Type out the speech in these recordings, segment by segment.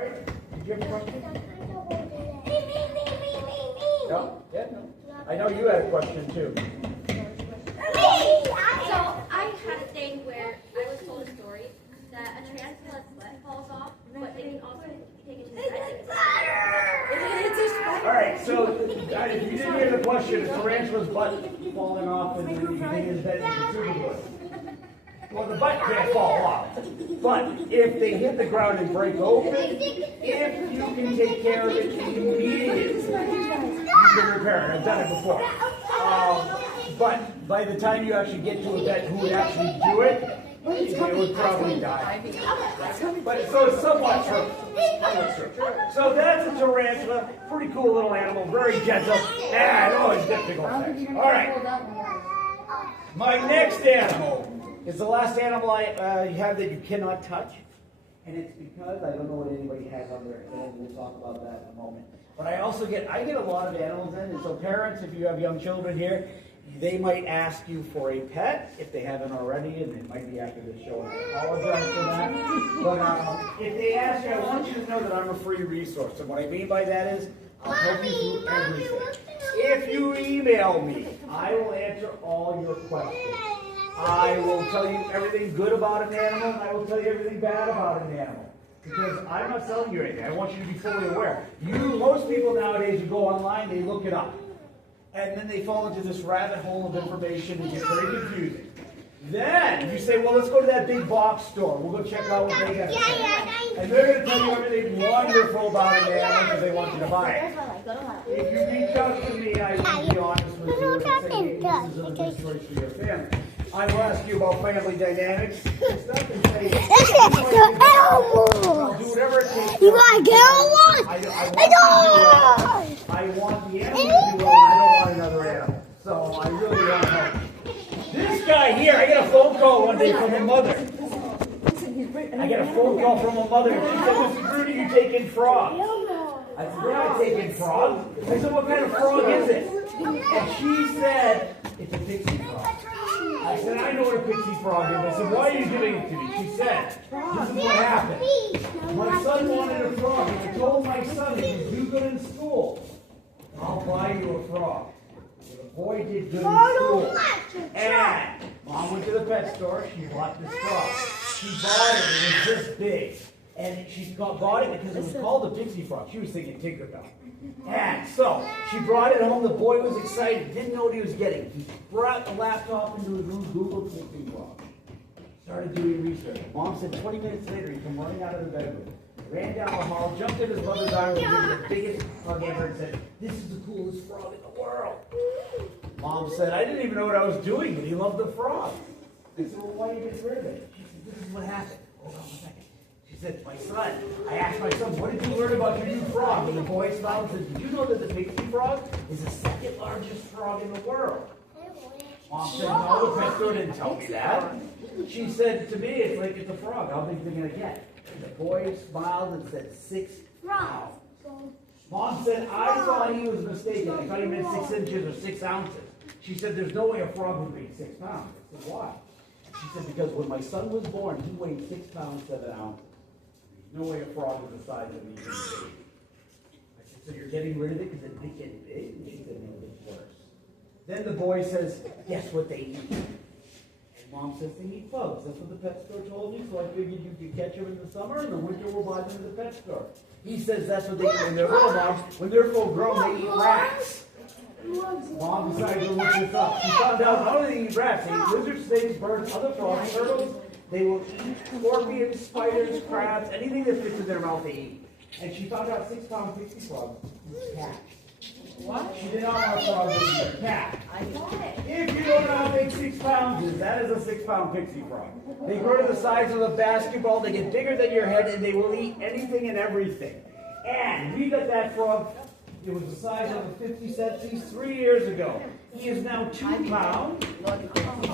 Did you have a question? No? Yeah, no. I know you had a question too. So I had a thing where I was told a story that a tarantula's butt falls off, but they can also take it to the side. Alright, so if you didn't hear the question, a tarantula's butt falling off and then you think his bed is super good. Well, the butt can't fall off. But if they hit the ground and break open, if you can take care of it immediately, you can repair it. I've done it before. But by the time you actually get to a vet who would actually do it, it would probably die. But so it's somewhat true. So that's a tarantula. Pretty cool little animal, very gentle, and always difficult things. All right. My next animal is the last animal I have that you cannot touch. And it's because I don't know what anybody has on their hand. We'll talk about that in a moment. But I get a lot of animals in. And so parents, if you have young children here, they might ask you for a pet if they haven't already, and it might be after the show, and I apologize for that. But if they ask you, I want you to know that I'm a free resource. And what I mean by that is, I'll help you through everything. If you email me, I will answer all your questions. I will tell you everything good about an animal, and I will tell you everything bad about an animal. Because I'm not selling you anything. I want you to be fully aware. Most people nowadays, you go online, they look it up. And then they fall into this rabbit hole of information and get very confusing. Then you say, well, let's go to that big box store. We'll go check out what they got to say. And they're going to tell you everything wonderful about an animal because they want you to buy it. If you reach out to me, I will be honest with you and say, hey, this is a good choice for your family. I will ask you about family dynamics and stuff and say, I'll do whatever it takes. You want to get on one? I want the animal to do well, I don't want another animal. So I really want to help. This guy here, I get a phone call one day from a mother. I get a phone call from a mother. She said, Mr. Grudy, you taking frog? I said, we're not taking frog. I said, what kind of frog is it? And she said, it's a pixie frog. I said, I know what a pixie frog is. I said, why are you giving it to me? She said, this is what happened. My son wanted a frog, and I told my son, if you do good in school, I'll buy you a frog. So the boy did good in school. And Mom went to the pet store. She bought this frog. She bought it. It was this big. And she bought it because it was called a pixie frog. She was thinking Tinkerbell. And so she brought it home. The boy was excited. Didn't know what he was getting. He brought the laptop into his room, Googled pixie frog. Started doing research. Mom said 20 minutes later, he came running out of the bedroom. Ran down the hall, jumped in his mother's arms, and gave her the biggest hug ever and said, this is the coolest frog in the world. Mom said, I didn't even know what I was doing, but he loved the frog. I said, well, why did you get rid of it? She said, this is what happened. Hold on a second. She said, my son, I asked my son, what did you learn about your new frog? And the boy smiled and said, did you know that the pixie frog is the second largest frog in the world? Mom said, no, the pet store didn't tell me that. She said, to me, it's like it's a frog. How big are they going to get? And the boy smiled and said, 6 pounds. Mom said, I thought he was mistaken. I thought he meant 6 inches or 6 ounces. She said, there's no way a frog would weigh 6 pounds. I said, why? She said, because when my son was born, he weighed 6 pounds, 7 ounces. There's no way a frog is the size of me. I said, so you're getting rid of it because it didn't get big? And she said, no, it's worse. Then the boy says, guess what they eat? And Mom says they eat bugs. That's what the pet store told me, so I figured you could catch them in the summer, and in the winter we'll buy them in the pet store. He says that's what they eat when they're little, Mom. When they're full grown, they eat rats. Mom decided to look this up. She found out not only they eat rats, they eat lizards, snakes, birds, other frogs, turtles. They will eat scorpions, spiders, crabs, anything that fits in their mouth they eat. And she found out 6-pound pixie frog eats cat. What? She did not want a frog to eat a cat. I got it. If you don't know how big 6 pounds is, that is a 6-pound pixie frog. They grow to the size of a basketball. They get bigger than your head, and they will eat anything and everything. And we got that frog. It was the size of a 50 cent piece 3 years ago. He is now 2 pounds. He's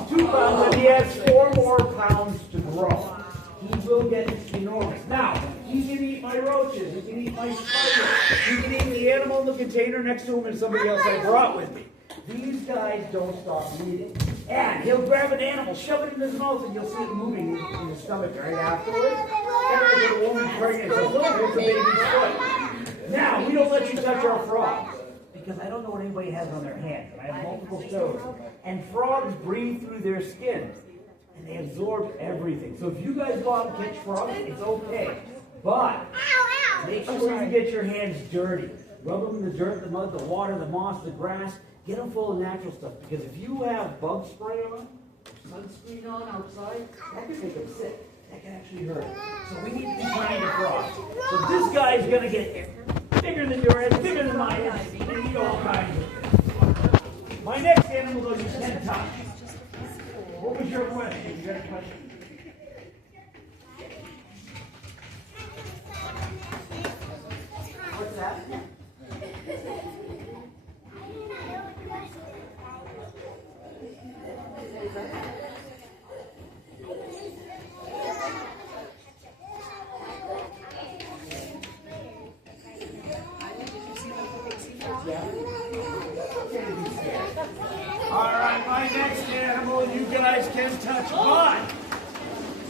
2 pounds, and he has 4 more pounds to grow. He will get enormous. Now, he can eat my roaches. He can eat my spiders. He can eat the animal in the container next to him and somebody else I brought with me. These guys don't stop eating. And he'll grab an animal, shove it in his mouth, and you'll see it moving in his stomach right afterwards. And there's a woman pregnant, so look, there's a baby's foot. Now, we don't let you touch our frogs, because I don't know what anybody has on their hands, and I have multiple shows. And frogs breathe through their skin, and they absorb everything. So if you guys go out and catch frogs, it's okay. But make sure you get your hands dirty. Rub them in the dirt, the mud, the water, the moss, the grass. Get them full of natural stuff, because if you have bug spray on, sunscreen on outside, that can make them sick. That can actually hurt. So we need to be kind to frogs. So this guy is going to get bigger than your head, bigger than my head, and eat all kinds of things. My next animal, though, you can't touch. What was your question? You got a question? What's that? Alright, my next animal you guys can touch,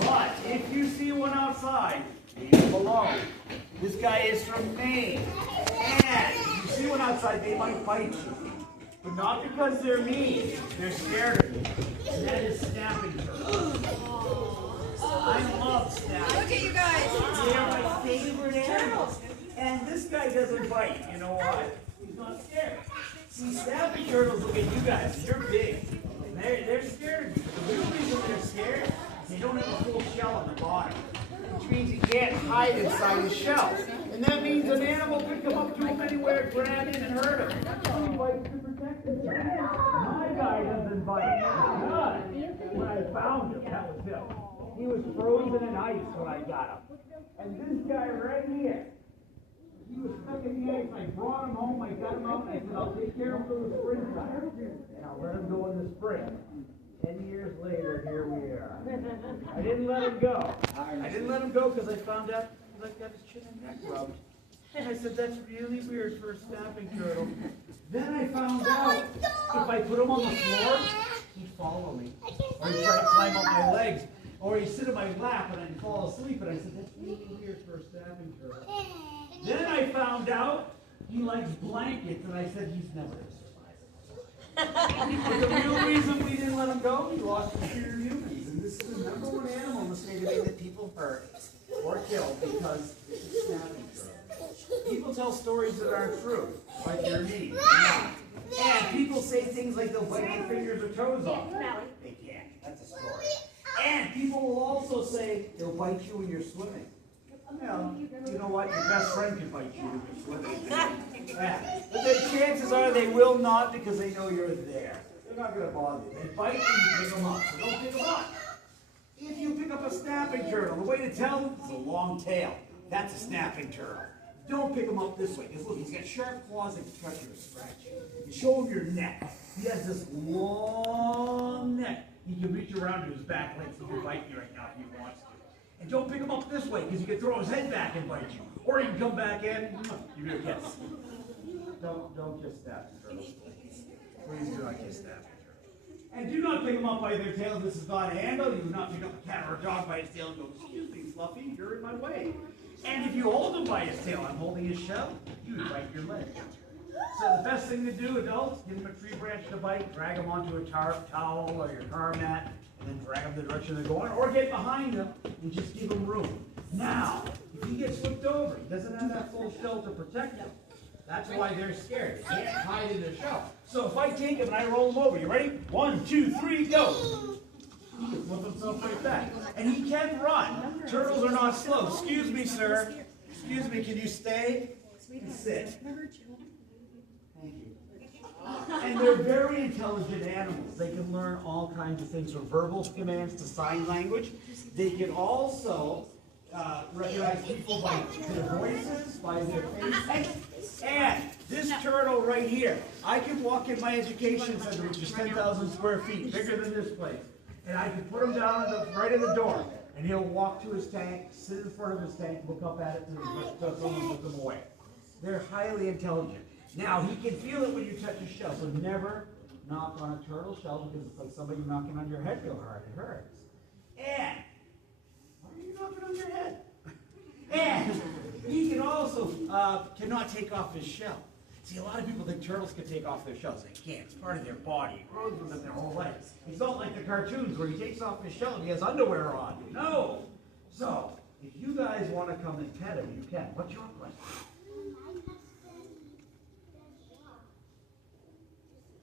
but if you see one outside, leave him alone. This guy is from Maine, and if you see one outside, they might bite you. But not because they're mean, they're scared of you. And that is snapping turtles. I love snapping. Look at you guys. They're my favorite animals. And this guy doesn't bite. You know why? He's not scared. See, snapping turtles look at you guys. You're big. And they're scared of you. The real reason they're scared is they don't have a full shell on the bottom. Which means he can't hide inside the shell. And that means an animal could come up to him anywhere, grab him, and hurt him. He bites to protect himself. My guy doesn't bite. None. When I found him, that was him. He was frozen in ice when I got him. And this guy right here, he was stuck in the ice. I brought him home, I got him out, and I said, I'll take care of him till the springtime. And I'll let him go in the spring. 10 years later, here we are. I didn't let him go. I didn't let him go because I found out he got his chin and neck rubbed. And I said, that's really weird for a snapping turtle. Then I found out if I put him on the floor, he'd follow me. Or he'd try to climb up my legs. Or he'd sit in my lap and I'd fall asleep. And I said, that's really weird for a snapping turtle. Then I found out he likes blankets. And I said, he's never going to survive. But the real reason we didn't let him go, he lost his fear of humans. And this is the #1 animal in the state of Maine that people hurt or kill because it's a snapping turtle. People tell stories that aren't true, like they're mean. And people say things like they'll bite their fingers or toes off. They can't. That's a story. And people will also say they'll bite you when you're swimming. Well, you know what? Your best friend can bite you when you're swimming. Yeah. But the chances are they will not because they know you're there. They're not going to bother you. They bite when you pick them up. So don't pick them up. If you pick up a snapping turtle, the way to tell is a long tail. That's a snapping turtle. Don't pick him up this way, because look, he's got sharp claws that can cut you or scratch you. You show him your neck. He has this long neck. He can reach around to his back legs. He can bite you right now if he wants to. And don't pick him up this way, because he can throw his head back and bite you. Or he can come back in. Give you a kiss. Don't kiss snapping turtles. Please do not kiss snapping turtles. And do not pick them up by their tails. This is not a handle. You do not pick up a cat or a dog by its tail and go, excuse me, Fluffy, you're in my way. And if you hold him by his tail, I'm holding his shell, you would bite your leg. So the best thing to do, adults, give him a tree branch to bite, drag him onto a towel or your car mat, and then drag him the direction they're going, or get behind him and just give him room. Now, if he gets flipped over, he doesn't have that full shell to protect him. That's why they're scared. They can't hide in their shell. So if I take him and I roll him over, you ready? 1, 2, 3, go. He can flip himself right back. And he can run. Turtles are not slow. Excuse me, sir. Excuse me, can you stay? And sit. Thank you. And they're very intelligent animals. They can learn all kinds of things, from verbal commands to sign language. They can also recognize people by their voices, by their faces. And this turtle right here, I can walk in my education center, which is 10,000 square feet, bigger than this place. And I can put him down right in the door, and he'll walk to his tank, sit in front of his tank, look up at it until someone puts him away. They're highly intelligent. Now, he can feel it when you touch his shell, so never knock on a turtle shell because it's like somebody knocking on your head real hard. It hurts. And why are you knocking on your head? And he can also cannot take off his shell. See, a lot of people think turtles can take off their shells. They can't. It's part of their body. It grows with them their whole life. It's not like the cartoons where he takes off his shell and he has underwear on. No. So, if you guys want to come and pet him, you can. What's your question?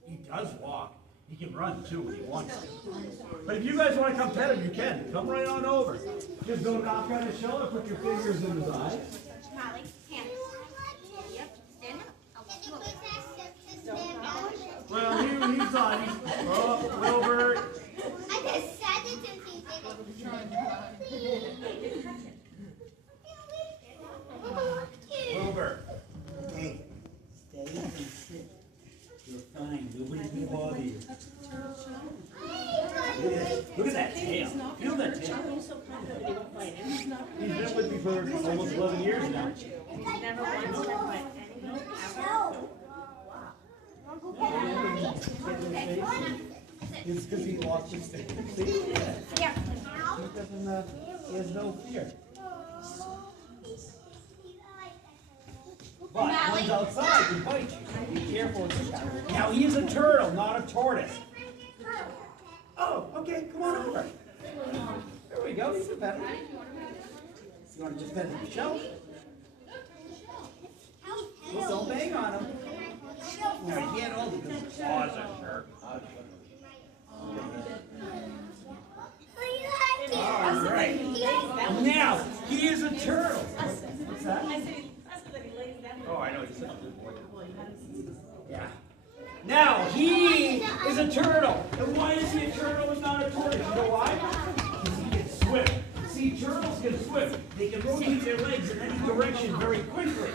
He does walk. He can run too when he wants to. But if you guys want to come pet him, you can. Come right on over. Just don't knock on his shoulder, put your fingers in his eyes. Molly, hands. Yep, stand up. I'll walk you over. Well, he's on. Oh, Wilbur. I just said it to Wilbur. Hey, stay and sit. You're fine. Nobody can bother you. Look at that tail. Feel that tail. He's been with me for almost 11 years now. Never once been wet. It's because he lost his thing. See? Yeah. He doesn't, he has no fear. But one's outside, he bites you. Be careful with this guy. Now he is a turtle, not a tortoise. Oh, okay, come on over. There we go, he's a better. You want to just pet the shell? Well, don't bang on him. No, you can't hold him because his paws are hurt. All right. Now, he is a turtle. What's that? Oh, I know. He's such a good boy. Yeah. Now, he is a turtle. And why is he a turtle and not a tortoise? You know why? Because he can swim. See, turtles can swim. They can rotate their legs in any direction very quickly.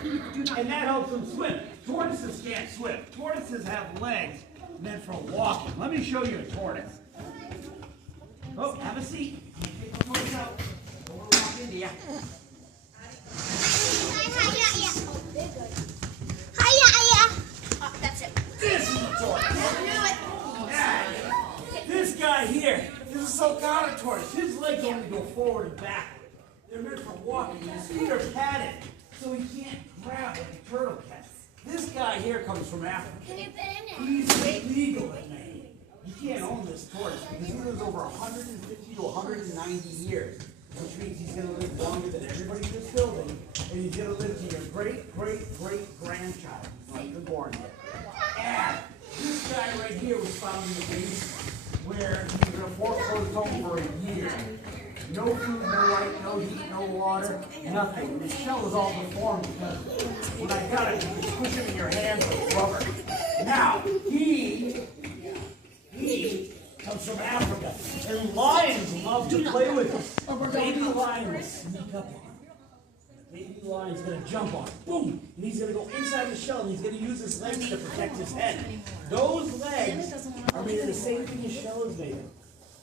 And that helps them swim. Tortoises can't swim. Tortoises have legs meant for walking. Let me show you a tortoise. Oh, have a seat. Take the tortoise out. Don't want to walk into you. That's it. This is a tortoise. This guy here, this is so kind of tortoise. His legs only go forward and backward. They're meant for walking. His feet are padded, so he can't grab like a turtle can. This guy here comes from Africa. He's legal in Maine. You can't own this tortoise because he lives over 150 to 190 years, which means he's going to live longer than everybody in this building, and he's going to live to your great-great-great-grandchild. He's not even born yet. And this guy right here was found in the basement where he was in a foreclosed home for a year. No food, no light, no heat, no water, nothing. The shell was all deformed because when I got it, you could push it in your hands with rubber. Now, he comes from Africa, and lions love to play with him. A baby lion will sneak up on him. The baby lion's going to jump on him. Boom! And he's going to go inside the shell, and he's going to use his legs to protect his head. Those legs are made of the same thing his shell is made of.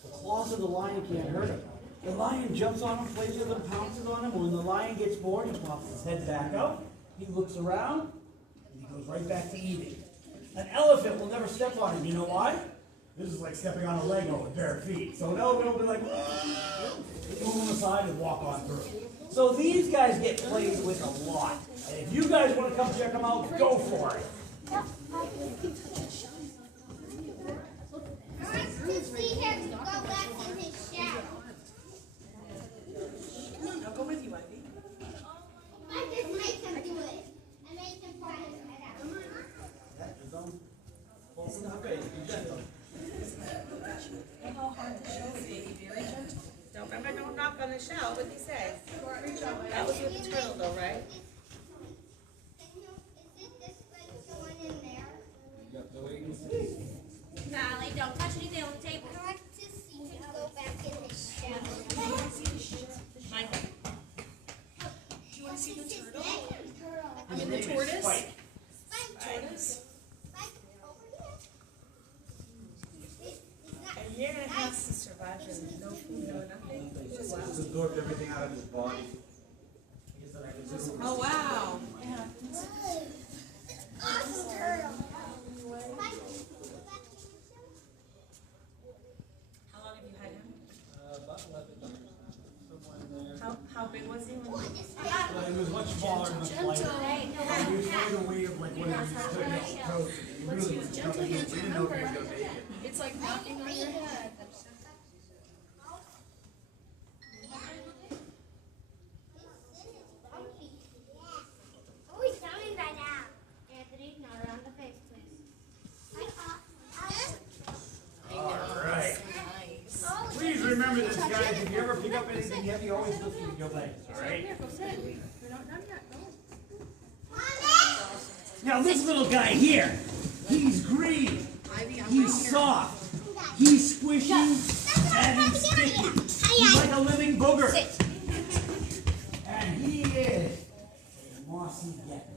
The claws of the lion can't hurt him. The lion jumps on him, plays with him, pounces on him. When the lion gets bored, he pops his head back up. He looks around, and he goes right back to eating. An elephant will never step on him. You know why? This is like stepping on a Lego with bare feet. So an elephant will be like, move on the side and walk on through. So these guys get played with a lot. And if you guys want to come check them out, go for it. I want to see him go back in his shell. I'll go with you, Ivy. I just made him do it. I made him pull his head out. It's not good. How hard to show it, baby? Very gentle. Don't remember, don't knock on the shell. What did he say? That was with the turtle, though, right? Is it this like the one in there? You got to wait and see. Molly, don't touch anything on the table. I want to see him go back in his shell. Michael. Do you want to see the turtle? I mean, the tortoise? Spike. Tortoise? Spike, A year and a half to survive and no food, no nothing. Just absorbed everything out of his body. Oh, wow. awesome turtle. Spike, go back. like, you find a way of like one of these toes. You really was jumping in. You didn't know if you were gonna make it. It's like knocking on your head. Oh, he's coming right now. Anthony, not around the face, please. All right. Nice. Please remember this, guys. If you ever pick up anything heavy, always listen to your legs. All right. Here, go sit. We're not done yet. Go. Now this little guy here, he's green. He's soft. He's squishy and he's sticky. He's like a living booger. And he is a mossy gecko.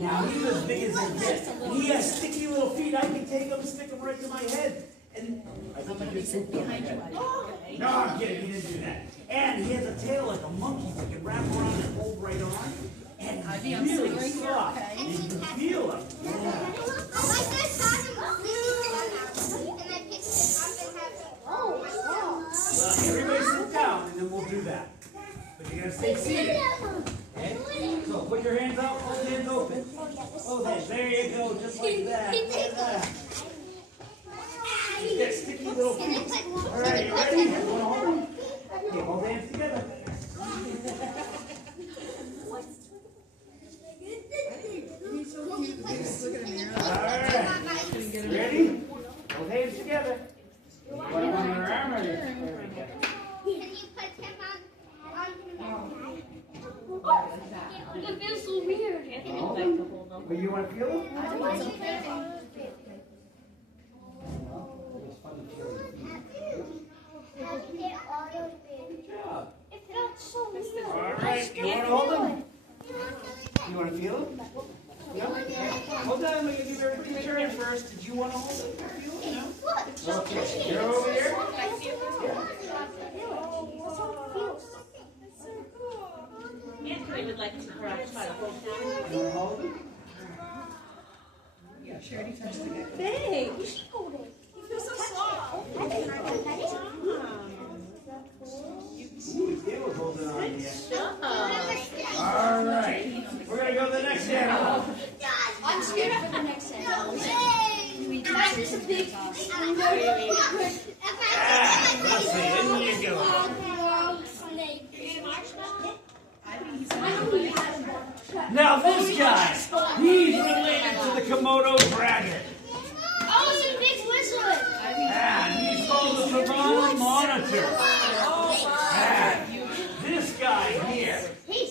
Now he's as big as he gets. And he has sticky little feet. I can take him and stick him right to my head. And I think I just sit behind you. No, I'm kidding. He didn't do that. And he has a tail like a monkey that can wrap around and hold right on. And he's really soft. And you can feel him. Everybody sit down and then we'll do that. But you're going to stay seated. Okay? So put your hands out, both hands open. Both hands. There you go, just like that. Like that. You got sticky little feet. All right, you ready? You want to hold them? Okay, both hands together. Alright. Ready? Both hands together. You want them on your arm or your It feels so weird. Well, you want to feel it? Good job. It felt so weird. Alright, you want to hold them? You want to feel it? Yeah? Hold on, let me give everybody a turn first. Did you want to hold it? Feel it? No? Okay, you're over here. Anthony would like to try to hold You want to hold it? Yeah, Charity touched the gecko. Big. You should hold it. You feel so soft. Ooh, Gail holding on here. Oh. All right, we're going to go to the next animal. I'm scared for the next set. That's just a big. Let's see, in you go. Now this guy, he's related to the Komodo dragon. Oh, it's a big wizard. And he's called the Piranha Monitor. And this guy here,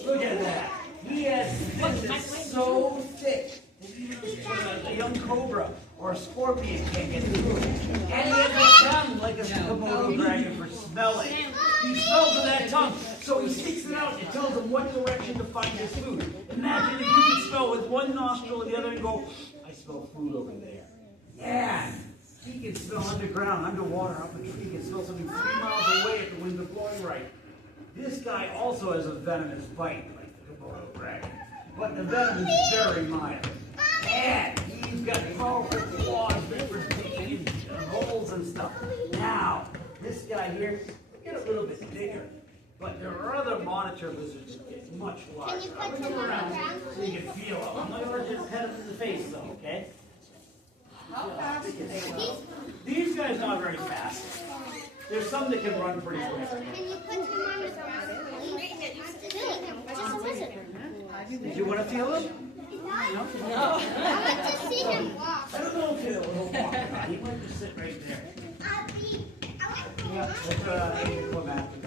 look at that. He has fins that's so thick that even a young cobra or a scorpion can't get through it. And he has a tongue like a Komodo dragon for smelling. He smells with that tongue, so he sticks it out and tells him what direction to find his food. Imagine if you could smell with one nostril and the other and go, I smell food over there. Yeah. He can smell underground, underwater, up a tree. He can smell something 3 miles away if the wind is blowing right. This guy also has a venomous bite, like the Komodo dragon. But the venom is very mild. And he's got powerful claws that for taking holes and stuff. Now, this guy here, they get a little bit bigger. But there are other monitor lizards that get much larger. I'm going to go around so you can feel them. I'm not going to just head him in the face, though, okay? How fast do they go? These guys not very fast. There's some that can run pretty quick. Can you put him on his just a wizard. Did you want to feel him? No? I want to see him walk. I don't know if he'll walk or not. He might just sit right there. Yeah, that's come after.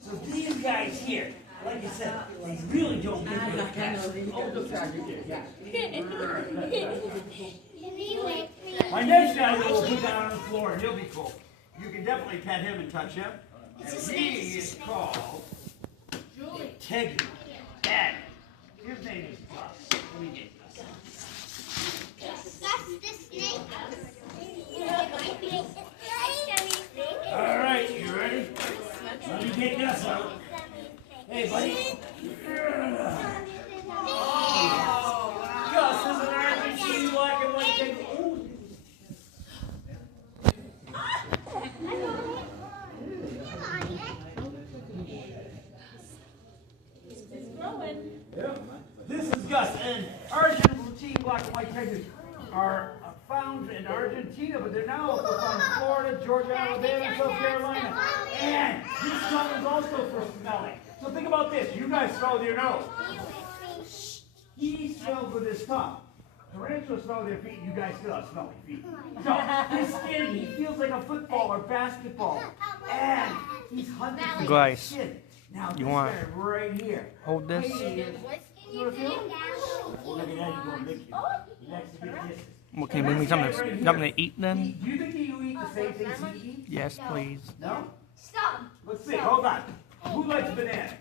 So these guys here, like I said, they really don't get rid of pests. Oh, the fact you did, yeah. My next guy we'll put down on the floor and he'll be cool. You can definitely pet him and touch him. And he is called Teggy. And his name is Gus. Let me get Gus. All right, you ready? Let me get Gus out. Hey, buddy. Gus is an Argentine black and white thing. Yes, and Argentine black and white tigers are found in Argentina, but they're now also found in Florida, Georgia, Alabama, and South Carolina. And this tongue is also for smelling. So think about this. You guys smell with your nose. He smells with his tongue. Tarantulas smell with their feet, you guys still have smelly feet. So his skin, he feels like a football or basketball. And he's hunting for Guys, skin. Now you this want guy right here. hold this? You wanna feel? Look at that, he's gonna lick you. He likes to get kisses. Well, can you bring me something to eat then? Do you think you eat the same things he eats? Yes, please. No? Stop. Let's see, hold on. Who likes bananas?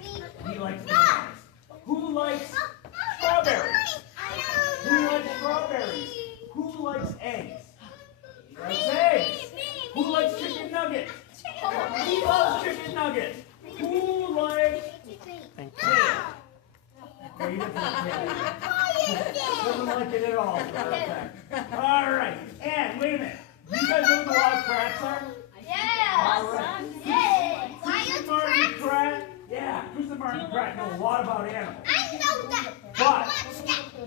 He likes bananas. Who likes strawberries? Who likes strawberries? Who likes eggs? He likes eggs. Who likes chicken nuggets? Who loves chicken nuggets? Who likes Thank you. ham? No, he doesn't like ham. Doesn't like it at all. as a matter of fact. All right. And wait a minute. You guys know what the wild crats are? All right. Chris Martin Pratt. Yeah, Chris Martin Pratt know a lot about animals. I know that.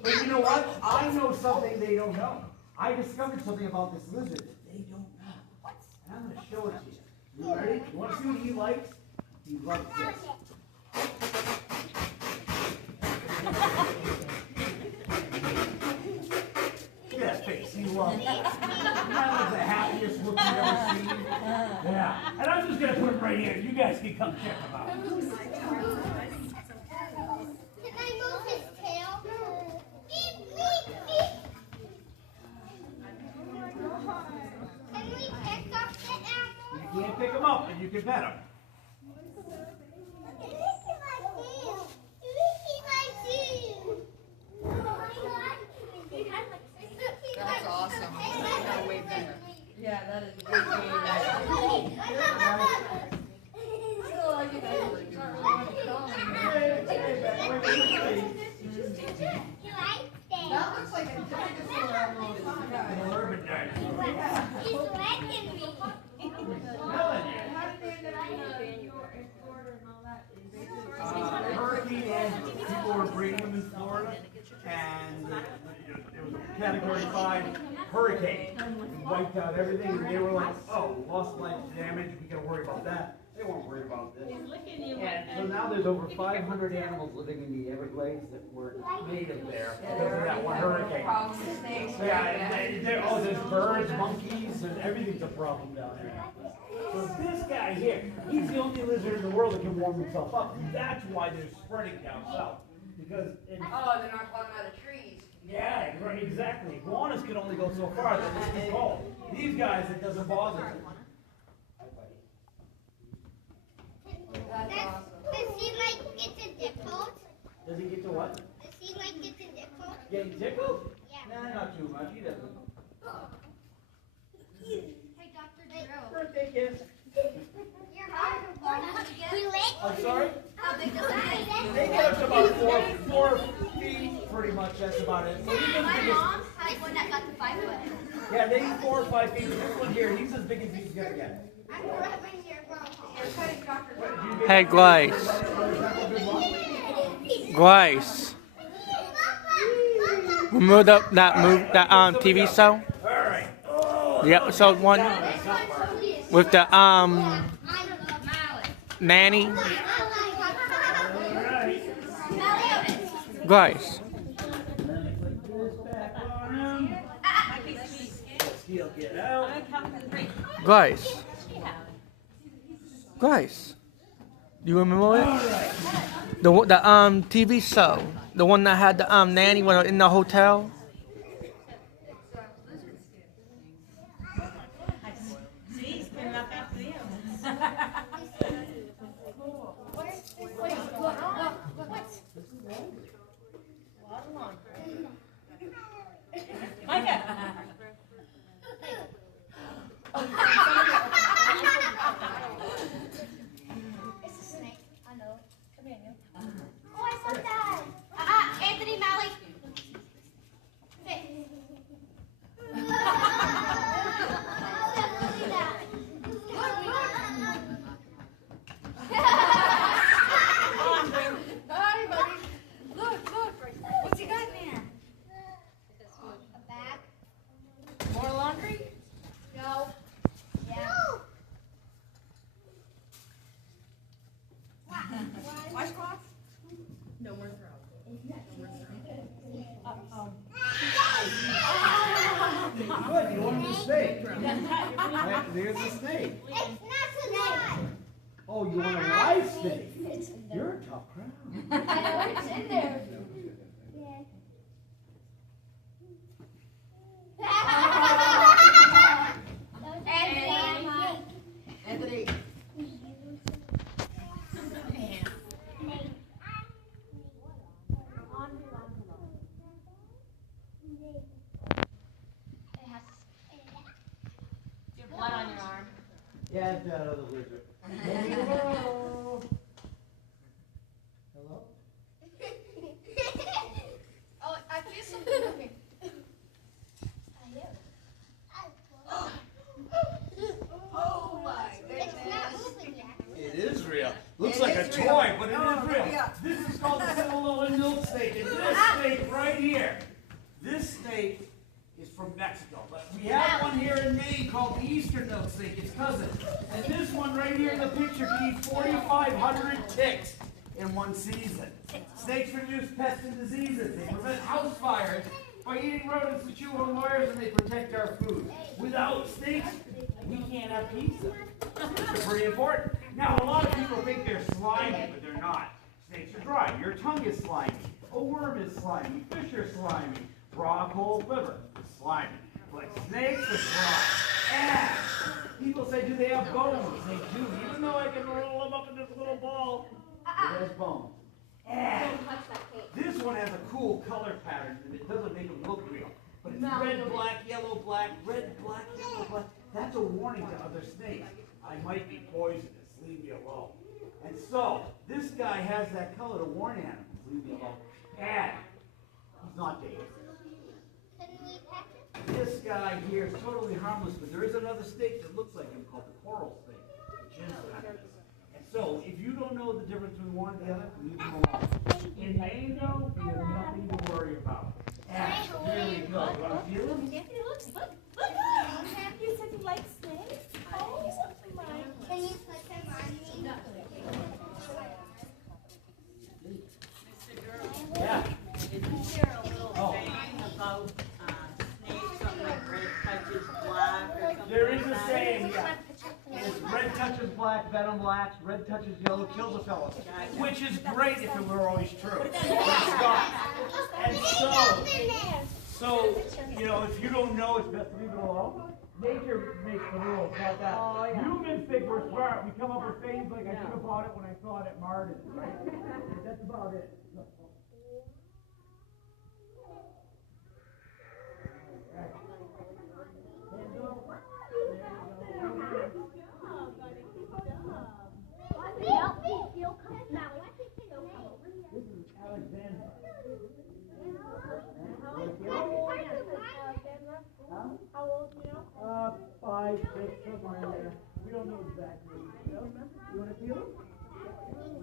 But you know what? I know something they don't know. I discovered something about this lizard that they don't know. And I'm going to show it to you. You ready? You want to see what he likes? He loves this. Look at that face. He loves it. That was the happiest look you've ever seen. Yeah. And I'm just going to put him right here. You guys can come check him out. Can I move his tail? Beep, beep, beep. Can we pick up the animal? You can't pick him up, and you can pet him. That's awesome. That's way better. Yeah, that is way That looks like a dinosaur almost. An urban dinosaur. He's licking me. Telling you. Hurricane Andrew. People were breeding them in Florida, and it was a Category 5 hurricane. It wiped out everything, and they were like, oh, lost life damage, we gotta worry about that. They weren't worried about this. And so now there's over 500 animals living in the Everglades that were native there because of that one hurricane. Problem with snakes. Yeah, there's birds, monkeys, and everything's a problem down there. So this guy here, he's the only lizard in the world that can warm himself up. That's why they're spreading down south. Because Oh, they're not falling out of trees. yeah, right, exactly. Iguanas can only go so far. They're too cold. These guys, it doesn't bother them. That's awesome. Does he like get tickled? Does he get to what? Does he like get tickled? Getting tickled? Yeah. Nah, not too much. He doesn't. Hey, Dr. Drew. Birthday kiss. You're hard. We lit? I'm sorry? How big is that? They get up to about 4 feet, pretty much. That's about it. So he's as My big as, mom had one that got to 5 foot. yeah, they eat 4 or 5 feet. But this one here, he's as big as he's gonna get. I'm rubbing your bum. Hey, guys. Guys. Remember that TV show? All right. Oh, The episode 1 with the nanny. all right. Guys. He'll get out. Guys. Guys. Do you remember it? The TV show, the one that had the nanny when in the hotel. See, he's coming up after you. Micah. It's a snake. I know. Come here, you. Oh, I saw that. Anthony Malley. Hi, buddy. Look. There's the snake. It's not alive. Oh, you want a live snake? You're a tough crowd. I know it's in there. Anthony. You have blood on your arm. Yeah, it's that other lizard. Hello? Hello? Oh, I feel something moving. Oh my It's not moving yet. It is real. Looks It like a is real. toy, but it Oh, is real. yeah. This is called the Sinaloa milk snake. And this snake right here, this snake is from Mexico. But we have one here in Maine called the Eastern milk snake, its cousin. And this one right here in the picture can eat 4,500 ticks in one season. Snakes reduce pests and diseases. They prevent house fires by eating rodents that chew on wires, and they protect our food. Without snakes, we can't have pizza. They're pretty important. Now, a lot of people think they're slimy, but they're not. Snakes are dry. Your tongue is slimy. A worm is slimy. Fish are slimy. Raw cold liver is slimy. But snakes are slimy. And people say, do they have bones? They do. Even though I can roll them up in this little ball, it has bones. And this one has a cool color pattern, and it doesn't make them look real. But it's red, black, yellow, black, red, black, yellow, black. That's a warning to other snakes. I might be poisonous. Leave me alone. And so, this guy has that color to warn animals. Leave me alone. And he's not dangerous. Can we catch it? This guy here is totally harmless, but there is another snake that looks like him called the coral snake, which is venomous. And so, if you don't know the difference between one and the other, leave them alone. In Maine, though, you have nothing to worry about. And here we go. You want to feel him? You said you like snakes? Oh, my. Can you put them on me? Yeah. Isn't there a little Oh. saying about snakes, something like red touches black or something? There is like a that? saying, yeah. It's red touches black, venom blacks, red touches yellow, kills a fellow. Which is great if it were always true. But it's not. And so, you know, if you don't know, it's best to leave it alone. Nature makes the rules, not that. Humans think we're smart. We come up with things like, I should have bought it when I saw it at Martin, right? That's about it. This is Alexander. How old do you know? 5, 6, somewhere in there. We don't know exactly. You want to feel it?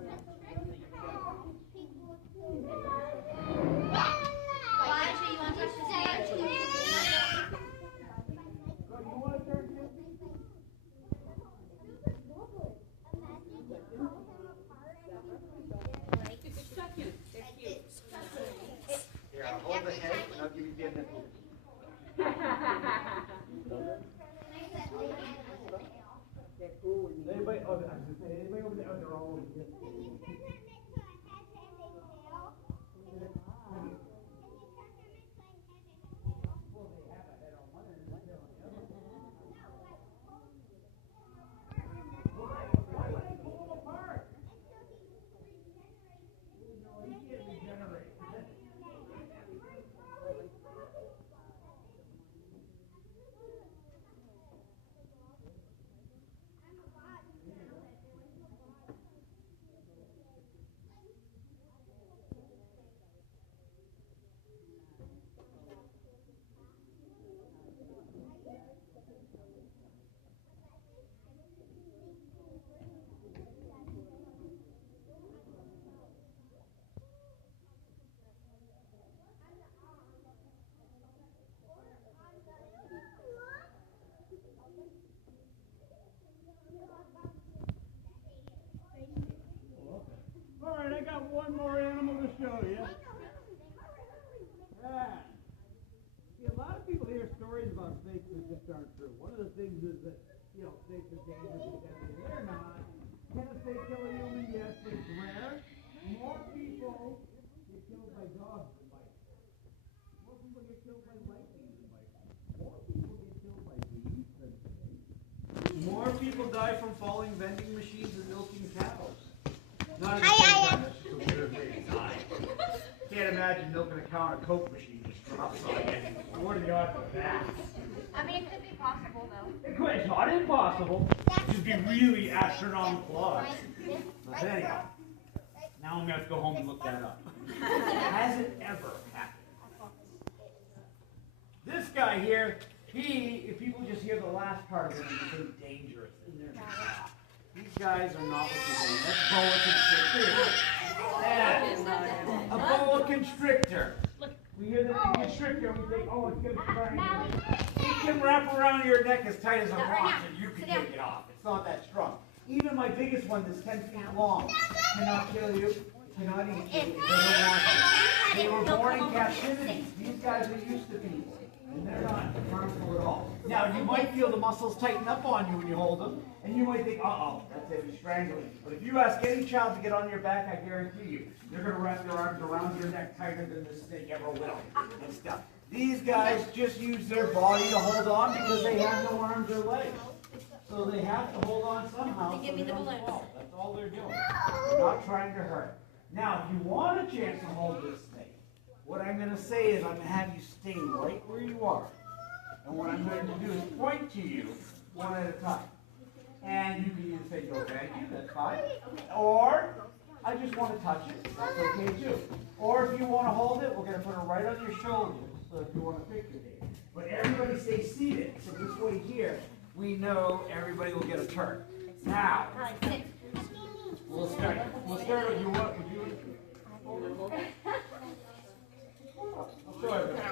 Elijah, you want to touch his hand? So you want to turn to? Here, I'll hold the head and I'll give you the nipple. Anybody, oh, I was gonna say, anybody over there? Oh, they're all over here. Why would I pull them apart? You can't regenerate. All right, I got one more animal to show you. Yeah. See, a lot of people hear stories about snakes and say, myths aren't true. One of the things is that, snakes are dangerous and deadly. They're not. Can a snake kill a human? Yes, it's rare. More people get killed by dogs than by more people get killed by lightning than by more people get killed by bees than snakes. More people die from falling vending machines and milking cows. Not at the same time, that's just a weird way to die. Can't imagine milking a cow on a Coke machine just drops on you. What are the odds of that? I mean, it could be possible though. It's not impossible. It'd be really astronomical odds. But anyhow, now I'm gonna have to go home and look that up. Has it ever happened? This guy here, if people just hear the last part of it, it's so dangerous. And they're not. These guys are not what you think. That's boa constrictor. Yeah. A boa constrictor. We hear the name constrictor, we think, oh, it's going to strangle. It can wrap around your neck as tight as a rock, and you can take it off. It's not that strong. Even my biggest one that's 10 feet long cannot kill you, cannot eat you. It doesn't want you. They were born in captivity. These guys are used to people, and they're not harmful at all. Now, you might feel the muscles tighten up on you when you hold them, and you might think, uh-oh, that's it, he's strangling. But if you ask any child to get on your back, I guarantee you, they're going to wrap their arms around your neck tighter than this snake ever will and stuff. These guys just use their body to hold on because they have no arms or legs. So they have to hold on somehow so they don't fall. That's all they're doing. They're not trying to hurt. Now, if you want a chance to hold this snake, what I'm going to say is I'm going to have you stay right where you are. And what I'm going to do is point to you one at a time. And you can either say, no, thank you, that's fine. Or, I just want to touch it, that's okay too. Or if you want to hold it, we're going to put it right on your shoulders, so if you want to pick your day. But everybody stay seated, so this way here, we know everybody will get a turn. Now, we'll start if you want, would you? I'll show everybody.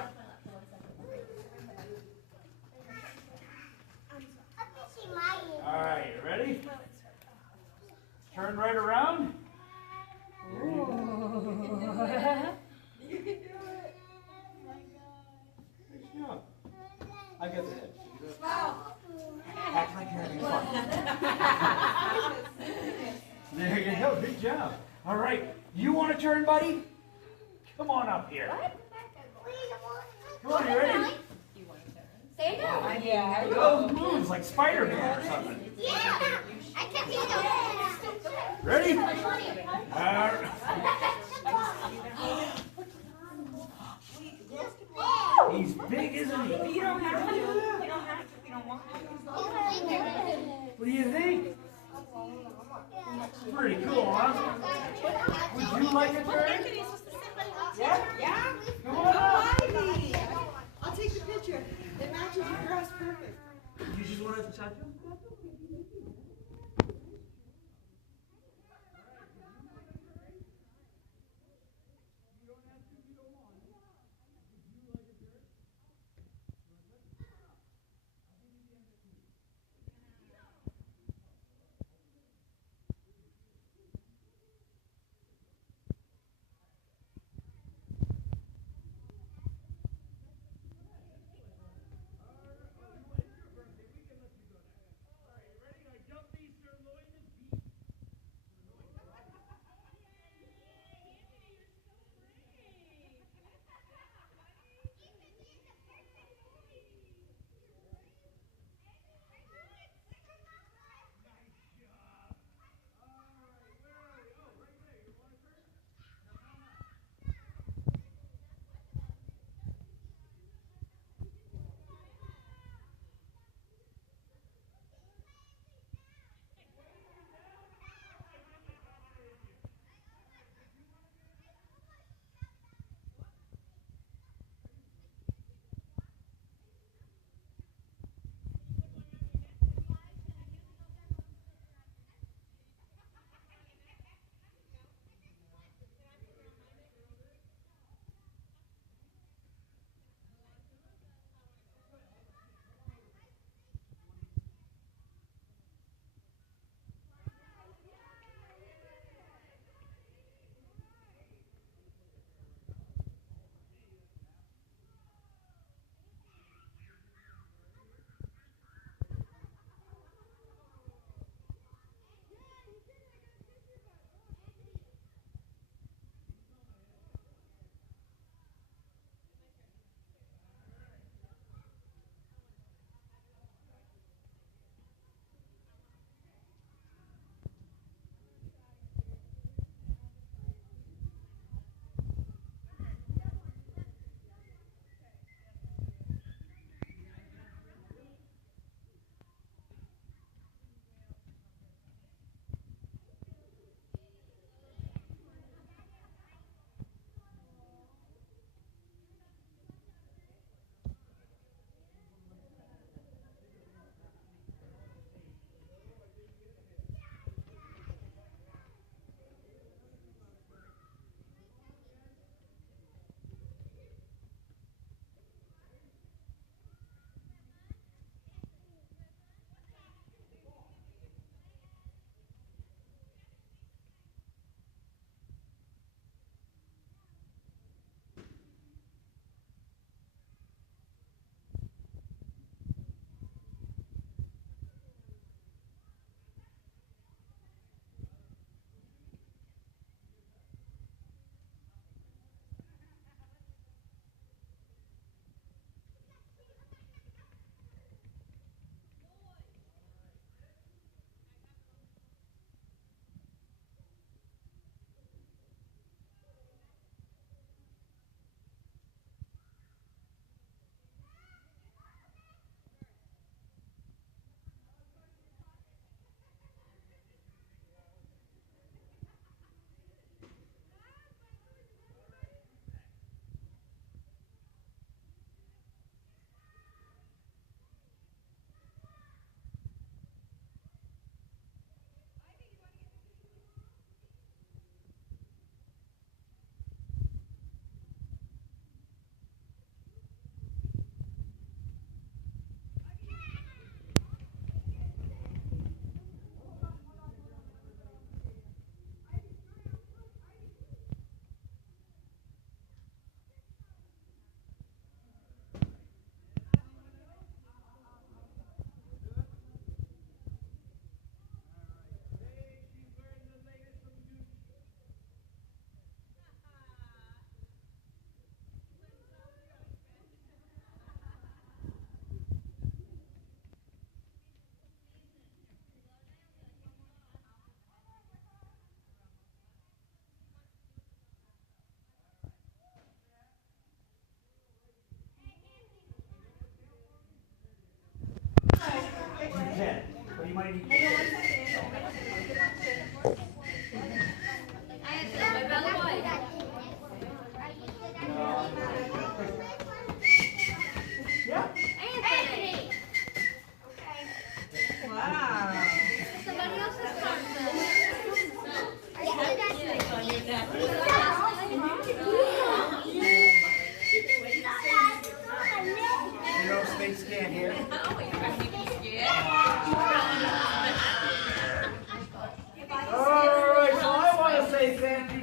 All right, you ready? Turn right around. I get the head. Act like you're having fun. There you go. Good job. All right. You want to turn, buddy? Come on up here. Come on, you ready? Stand down. Yeah. Those moves like Spider-Man or something. Yeah, I can see them. Ready? He's big, isn't he? You don't have to. You don't have to. You don't want to. What do you think? Pretty cool, huh? Would you like a turn? Yeah? Yeah? Come on up. I'll take the picture. It matches your dress perfect. You just want to touch him?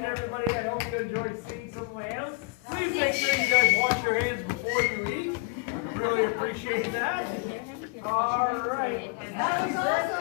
everybody. I hope you enjoyed seeing some lambs. Please make sure you guys wash your hands before you eat. Really appreciate that. All right. And happy birthday.